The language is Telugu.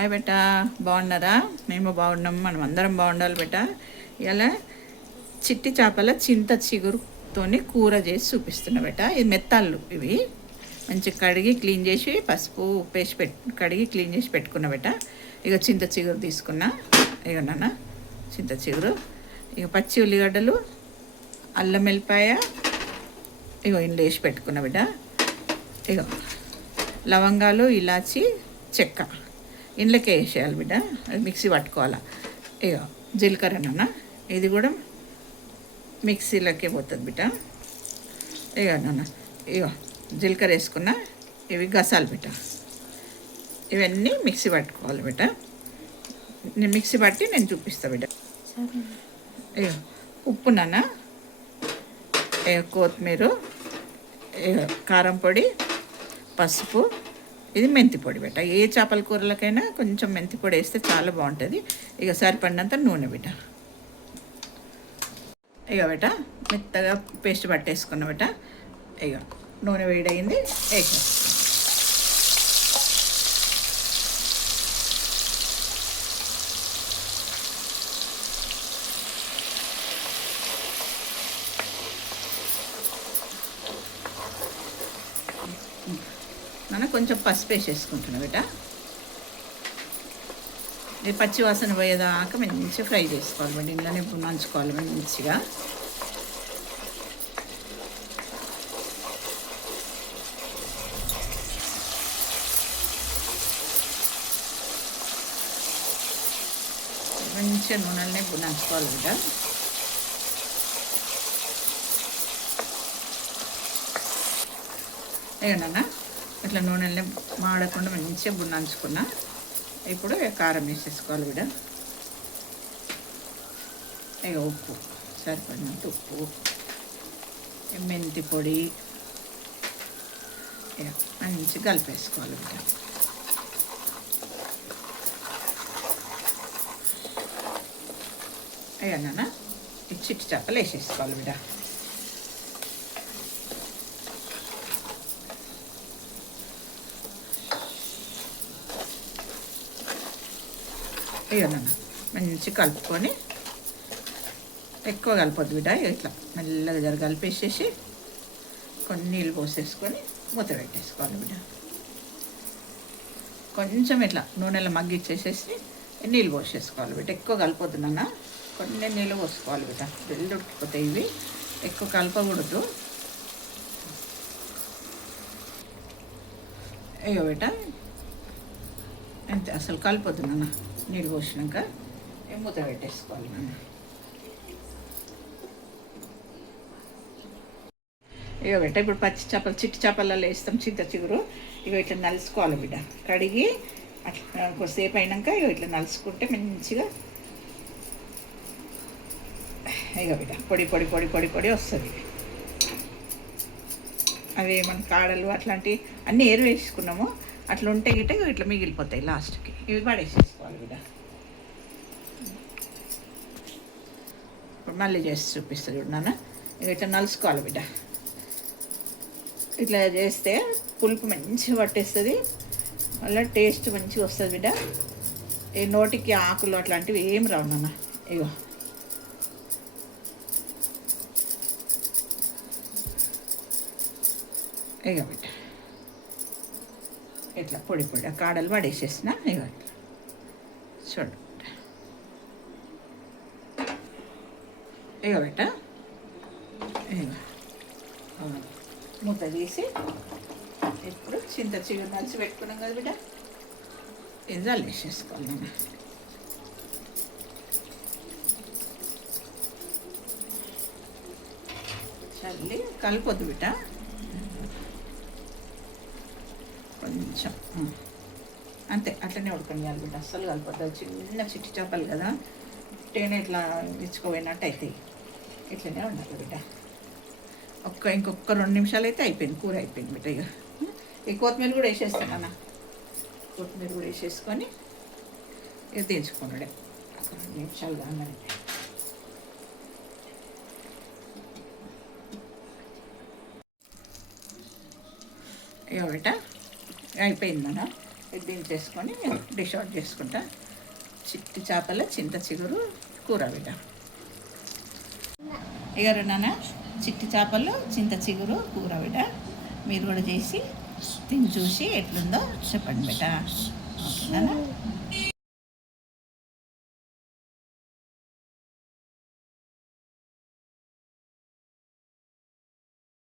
హాయ్ బెట్ట బాగున్నారా? మేము బాగున్నాం మనం అందరం బాగుండాలి బెట్ట ఇలా చిట్టి చేపల చింత చిగురుతోని కూర చేసి చూపిస్తున్నా బెట్ట ఇది మెత్తాళ్ళు ఇవి. మంచిగా కడిగి క్లీన్ చేసి పసుపు ఉప్పు వేసి పెట్ కడిగి క్లీన్ చేసి పెట్టుకున్న బెట్ట ఇక చింత చిగురు తీసుకున్నా. ఇక నాన్న చింత చిగురు. ఇక పచ్చి ఉల్లిగడ్డలు అల్లం వెల్లిపాయ ఇగో ఇంట్లో వేసి పెట్టుకున్న బిడ్డ ఇగో లవంగాలు ఇలాచి చెక్క. ఇండ్లకే వేసేయాలి బిడ్డ. అది మిక్సీ పట్టుకోవాలా. ఇగో జీలకర్ర నాన్న ఇది కూడా మిక్సీలోకే పోతుంది బిడ్డ. ఇగో నాన్న ఇగో జీలకర్ర వేసుకున్న ఇవి గసాలు బిడ్డ. ఇవన్నీ మిక్సీ పట్టుకోవాలి బిడ్డ. నేను మిక్సీ పట్టి నేను చూపిస్తా బిడ్డ. ఇగో ఉప్పు నాన్న కొత్తిమీర కారం పొడి పసుపు ఇది మెంతి పొడి పెట్ట ఏ చేపల కూరలకైనా కొంచెం మెంతి పొడి వేస్తే చాలా బాగుంటుంది. ఇక సరిపడినంత నూనె బిడ్డ ఇక బెట మెత్తగా పేస్ట్ పట్టేసుకున్న బెట ఇక నూనె వేడైంది వేసేస్తాం నాన్న కొంచెం పసుపు వేసేసుకుంటున్నా బిడ్డ ఇది పచ్చి వాసన పోయేదాకా మంచిగా ఫ్రై చేసుకోవాలి బండి ఇంట్లోనే నంచుకోవాలి మంచిగా. మంచిగా నూనెలనే నంచుకోవాలి బిడ్డ ఏమన్నా ఇట్లా నూనెల్ని మాడకుండా మంచిగా బున్నంచుకున్నా ఇప్పుడు కారం వేసేసుకోవాలి బిడ్డ. ఇక ఉప్పు సరిపడినంత ఉప్పు. మెంతి పొడి. ఇక మంచిగా కలిపేసుకోవాలి బిడ్డ. అయ్యా నాన్న చిట్టి చేపలు వేసేసుకోవాలి బిడ్డ. ఇవన్న మంచి కలుపుకొని ఎక్కువ కలపొద్దు బిడ్డ. ఇట్లా మెల్లగా జర కలిపేసేసి కొన్ని నీళ్ళు పోసేసుకొని మూత పెట్టేసుకోవాలి బిడ్డ. కొంచెం ఇట్లా నూనెలో మగ్గిచ్చేసేసి నీళ్ళు పోసేసుకోవాలి బిడ్డ. ఎక్కువ కలపద్దు నాన్న. కొన్ని నీళ్ళు పోసుకోవాలి బిడ్డ. వెళ్ళి ఉడికిపోతాయి ఇవి. ఎక్కువ కలపకూడదు. అయ్యో బిడ్డ. అంతే అసలు కలిపోతున్నానా నీళ్ళు పోసినాక మూత పెట్టేసుకోవాలి. మనం ఇక పెట్ట ఇప్పుడు పచ్చి చేపలు చిట్టి చేపలలో వేస్తాం చింత చిగురు. ఇక ఇట్లా నలుసుకోవాలి బిడ్డ. కడిగి అట్లా కొద్దిసేపు అయినాక ఇక ఇట్లా నలుసుకుంటే మంచిగా ఇక బిడ్డ పొడి పొడి పొడి పొడి పొడి వస్తుంది. అవి మన కాడలు అట్లాంటివి అన్నీ ఏరు వేసుకున్నాము. అట్లా ఉంటే గిట్ట ఇట్లా మిగిలిపోతాయి లాస్ట్కి. ఇవి పడేసేసుకోవాలి బిడ్డ ఇప్పుడు మళ్ళీ చేసి చూపిస్తుంది చూడన్నా నాన్న. ఇట్లా నలుసుకోవాలి బిడ్డ. ఇట్లా చేస్తే పులుపు మంచిగా పట్టేస్తుంది. మళ్ళీ టేస్ట్ మంచిగా వస్తుంది బిడ్డ. ఈ నోటికి ఆకులు అట్లాంటివి ఏం రావు నాన్న. ఇగో. ఇగో బిడ్డ. ఇట్లా పొడి పొడి ఆ కాడలు పడేసేసిన ఇగో ఇట్లా. చూడు. ఇగో బిడ్డ ఇగో. మూత తీసి ఇప్పుడు చింత చిగురు నలిసి పెట్టుకున్నాం కదా బిడ్డ. ఇంజాలు వేసేసుకోవాలి నేను. చల్లి కలిపొద్దు బిడ్డ. కొంచెం అంతే అట్లనే ఉడకనియాలి బిడ్డ. అస్సలు కలపద్దు. చిన్న చిట్టి చేపలు కదా. తేనె ఇట్లా ఇచ్చుకోపోయినట్టు అవుతాయి ఇట్లనే ఉండాలి బిడ్డ. ఒక్క ఇంకొక రెండు నిమిషాలు అయితే అయిపోయింది. కూర అయిపోయింది బిడ్డ ఇక ఈ కొత్తిమీర కూడా వేసేస్తాను అన్న. కొత్తిమీర కూడా వేసేసుకొని ఇక తెచ్చుకున్నాడే ఒక రెండు నిమిషాలు కాగానే. ఇక బిడ్డ. అయిపోయిందనా? ఇది దించేసుకొని డిష్ అవుట్ చేసుకుంటా. చిట్టి చేపల చింత చిగురు కూర బిడ్డ. ఇక నాన్న చిట్టి చేపలు చింత చిగురు కూర బిడ్డ. మీరు కూడా చేసి తిని చూసి ఎట్లుందో చెప్పండి బిడ్డ. ఓకేనా